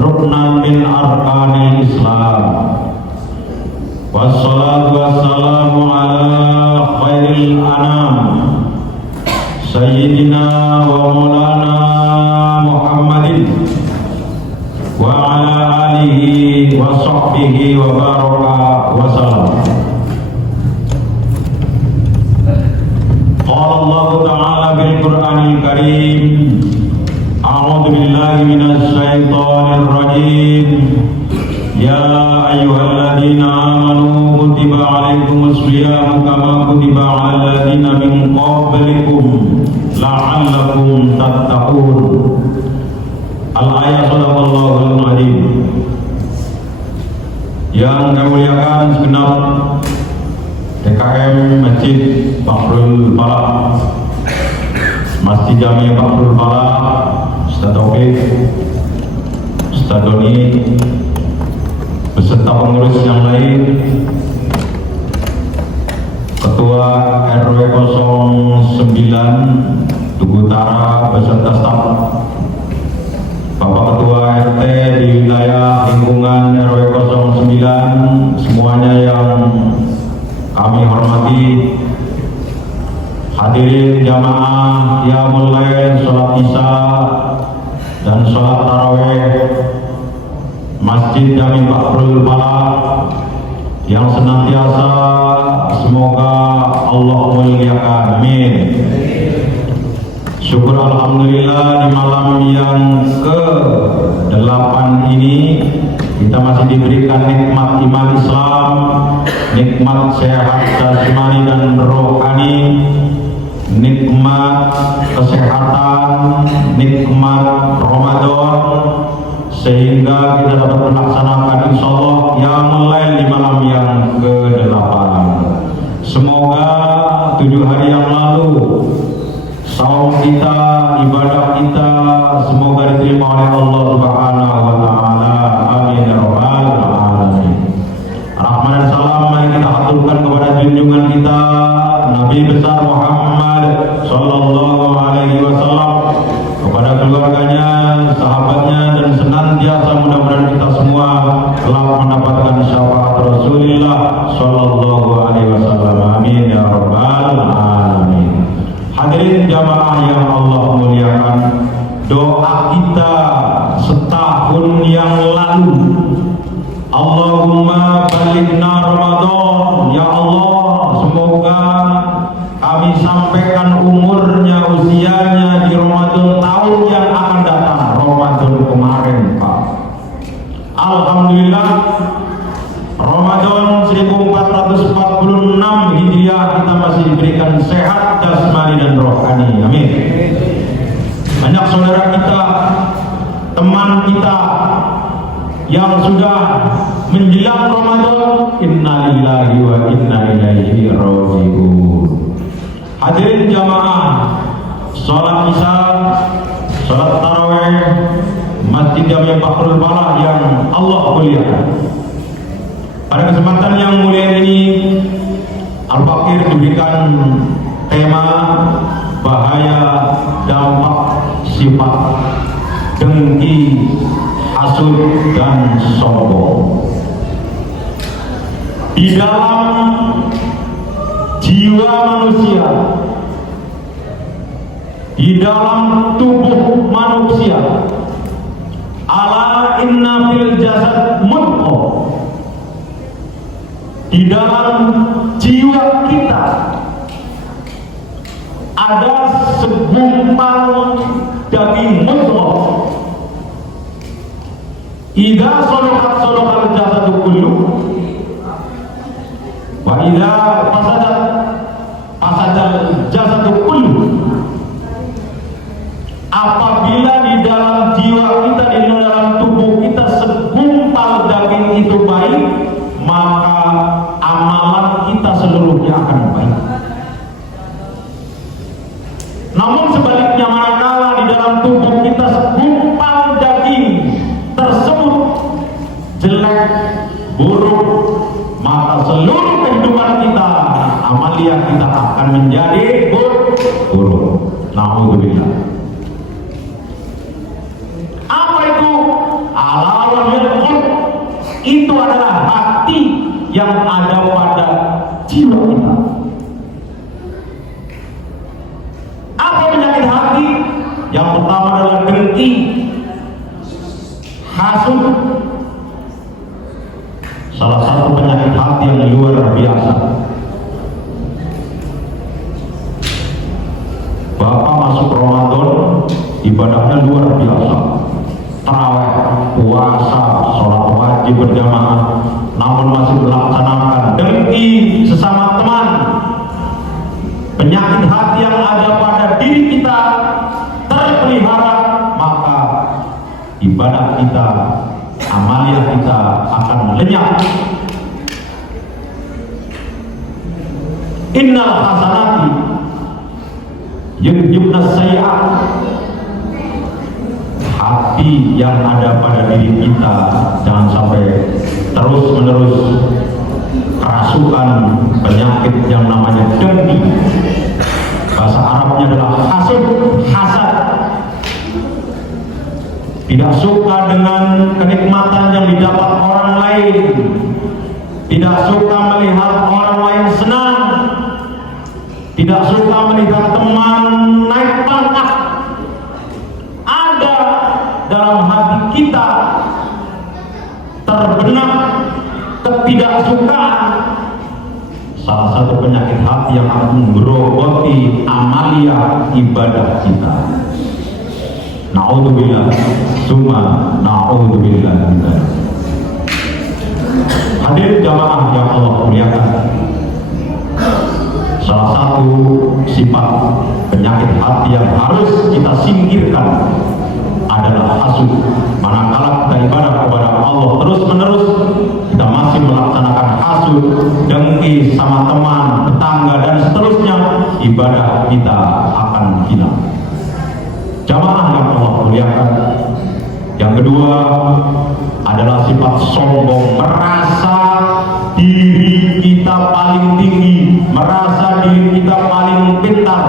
ruknan min arkanil Islam. Wassalatu wassalamu ala khairil anam Sayyidina wa maulana Muhammadin wa ala alihi wa sahbihi wa baraka wa salam. Qala Allah Ta'ala bil Qur'anil Karim, a'udzu billahi minasy syaithanir rajim. Ya ayyuhalladzina amanu kutiba 'alaikumus shiyamu kama kutiba 'alal ladzina min qablikum la'allakum tattaqun. Al-ayat Sadaqallahul Azim. Yang kami muliakan segenap TKM Masjid Bahrul Falaq, Masjid Jami Bahrul Falaq, Ustaz Taufik, Ustaz Doni, beserta pengurus yang lain, Ketua RW 09 Tugu Utara beserta staf, Bapak Ketua RT di wilayah lingkungan RW 09, semuanya yang kami hormati, hadirin jamaah qiyamul lail, sholat isya dan sholat tarawih Masjid Jami Bahrul Falaq yang senantiasa semoga Allah muliakan, amin. Syukur alhamdulillah di malam yang ke-8 ini kita masih diberikan nikmat iman Islam, nikmat sehat jasmani dan rohani, nikmat kesehatan, nikmat Ramadan, sehingga kita dapat melaksanakan insyaallah qiyamul lail di malam yang ke-8. Semoga 7 hari yang lalu saum kita, ibadah kita semoga diterima oleh Allah Subhanahu wa taala. Amin ya rabbal alamin. Rahmat dan salam mari kita haturkan kepada junjungan kita Nabi besar Muhammad sallallahu alaihi wasallam, kepada keluarganya, sahabatnya, dan senantiasa mudah-mudahan kita semua telah mendapatkan syafaat Rasulullah sallallahu alaihi wasallam. Amin ya rabbal alamin. Hadirin jamaah yang Allah muliakan, doa kita setahun yang lalu, Allahumma balighna Ramadan, ya Allah, semoga kami sampaikan umurnya, usianya di Ramadan tahun yang akan datang, Ramadan kemarin, Pak. Alhamdulillah, Ramadan 1446 Hijriah kita masih diberikan sehat jasmani dan rohani, amin. Banyak saudara kita, teman kita yang sudah menjelang Ramadan, innalillahi wa inna ilaihi raji'un. Hadirin jamaah, sholat isya, sholat tarawih Masjid Jami Bahrul Falaq yang Allah muliakan. Pada kesempatan yang mulia ini, Al-Fakir diberikan tema bahaya dampak sifat dengki, hasud, dan sombong. Di dalam jiwa manusia, di dalam tubuh manusia, ala inna fil jasad mudghah, di dalam jiwa kita ada segumpal daging mudghah. Idza salahat salahal jasadu kullu wa idza fasadat fasadal jasadu kullu. Apabila di dalam jiwa kita, di dalam tubuh kita segumpal daging itu baik, maka amalan kita seluruhnya akan baik. Namun sebaliknya, manakala di dalam tubuh kita segumpal daging tersebut jelek, buruk, maka seluruh kehidupan kita, amalia kita akan menjadi buruk. Na'udzubillah. Apa itu? Allah yang ada pada jiwa kita. Apa penyakit hati? Yang pertama adalah dengki, hasud. Salah satu penyakit hati yang luar biasa. Bapak masuk Ramadan, ibadahnya luar biasa. Tarawih, puasa, sholat wajib berjamaah, namun masih melaksanakan dengki sesama teman. Penyakit hati yang ada pada diri kita terpelihara, maka ibadah kita, amaliyah kita akan lenyap. Innal hasanati yudhibnas sayyi'at. Hati yang ada pada diri kita jangan sampai terus menerus kerasukan penyakit yang namanya dengki. Bahasa Arabnya adalah hasud, hasad. Tidak suka dengan kenikmatan yang didapat orang lain, tidak suka melihat orang lain senang, tidak suka melihat teman naik pangkat. Ada dalam hati kita terbenak ketidaksukaan. Salah satu penyakit hati yang akan menggerogoti amaliyah ibadah kita. Na'udzubillah, summa na'udzubillah. Hadir jamaah yang Allah muliakan, salah satu sifat penyakit hati yang harus kita singkirkan adalah hasud. Manakala kita ibadah kepada Allah terus menerus kita masih melaksanakan hasud, dengki sama teman, tetangga dan seterusnya, ibadah kita akan hilang. Jamaah yang Allah muliakan, yang kedua adalah sifat sombong, merasa diri kita paling tinggi, merasa diri kita paling pintar,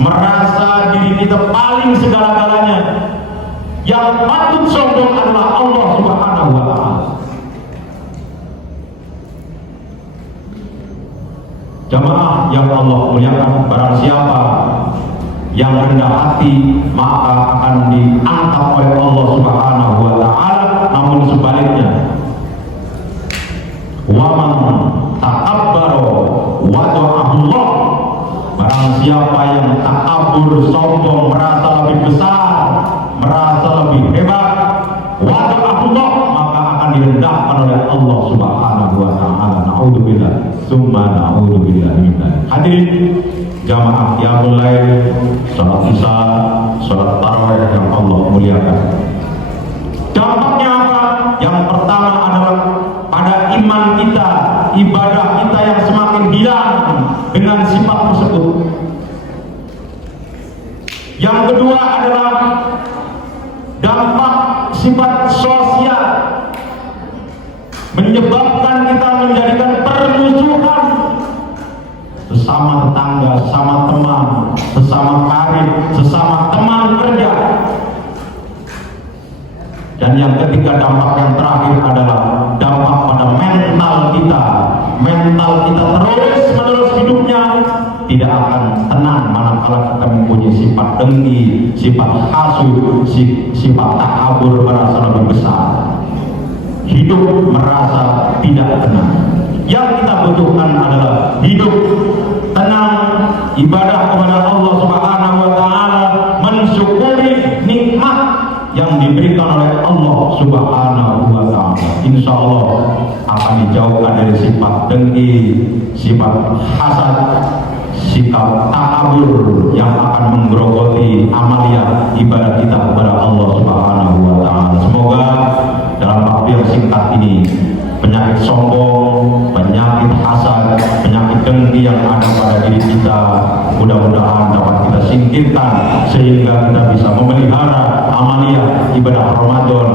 merasa diri kita paling segala-galanya. Yang patut sombong adalah Allah Subhanahu wa Ta'ala. Jamaah yang Allah muliakan, barang siapa yang rendah hati maka akan diangkat oleh Allah Subhanahu wa Ta'ala. Namun sebaliknya, wa man takabbara wada'ahullah, barang siapa yang takabur, sombong, merasa lebih besar, merasa lebih hebat, wada'ahullah, maka akan direndahkan oleh Allah Subhanahu wa Ta'ala. Na'udzubillah, summa na'udzubillah. Hadirin jamaah yang mulai sholat isya, sholat tarawih yang Allah muliakan. Dampaknya apa? Yang pertama adalah pada iman kita, ibadah kita yang semakin hilang dengan sifat tersebut. Yang kedua adalah dampak sifat sosial, menyebabkan kita menjadikan permusuhan sesama tetangga, sesama teman, sesama karib, sesama teman kerja. Dan yang ketiga, dampak yang terakhir adalah dampak pada mental kita. Mental kita terus menerus hidupnya tidak akan tenang manakala kita mempunyai sifat dengki, sifat hasud, sifat takabur, merasa lebih besar. Hidup merasa tidak tenang. Yang kita butuhkan adalah hidup tenang, ibadah kepada Allah Subhanahu wa Ta'ala, mensyukuri nikmat yang diberikan oleh Allah Subhanahu wa Ta'ala. Insya Allah akan dijauhkan dari sifat dengki, sifat hasad, sikap takabur yang akan menggerogoti amaliyah ibadah kita kepada Allah Subhanahu wa Ta'ala. Semoga dalam waktu yang singkat ini penyakit sombong, penyakit hasad, penyakit dengki yang ada pada diri kita mudah-mudahan dapat kita singkirkan sehingga kita bisa memelihara amaliyah ibadah Ramadan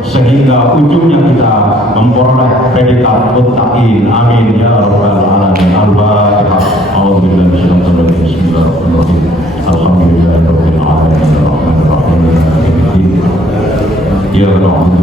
sehingga ujungnya kita memperoleh predikat muttaqin. Amin ya rabbal alamin. Al-Fatihah. A'udzubillahi minasyaitonir rajim. Bismillahirrahmanirrahim. Alhamdulillahirabbil alamin. Arrahmanirrahim. Maliki yaumiddin.